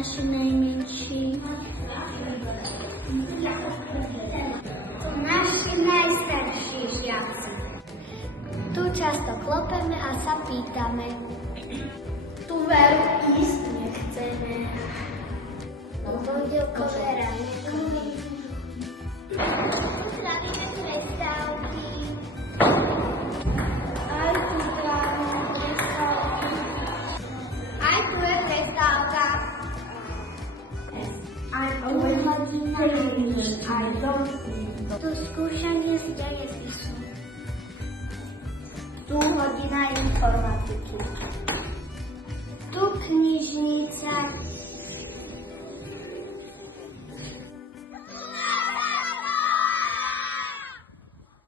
naši najmenší. Naši najstarší žiaci. Tu často klopeme a sa pýtame. Tu veľa ísť nechceme. Pondelkové ranejko. Zdravíme prestávky. Aj tu zdravíme prestávky. Aj tu je prestávka. Aj tu je hodina. Aj tu skúšanie si dnes išlo. Tu hodina informatiky. Tu knižnica.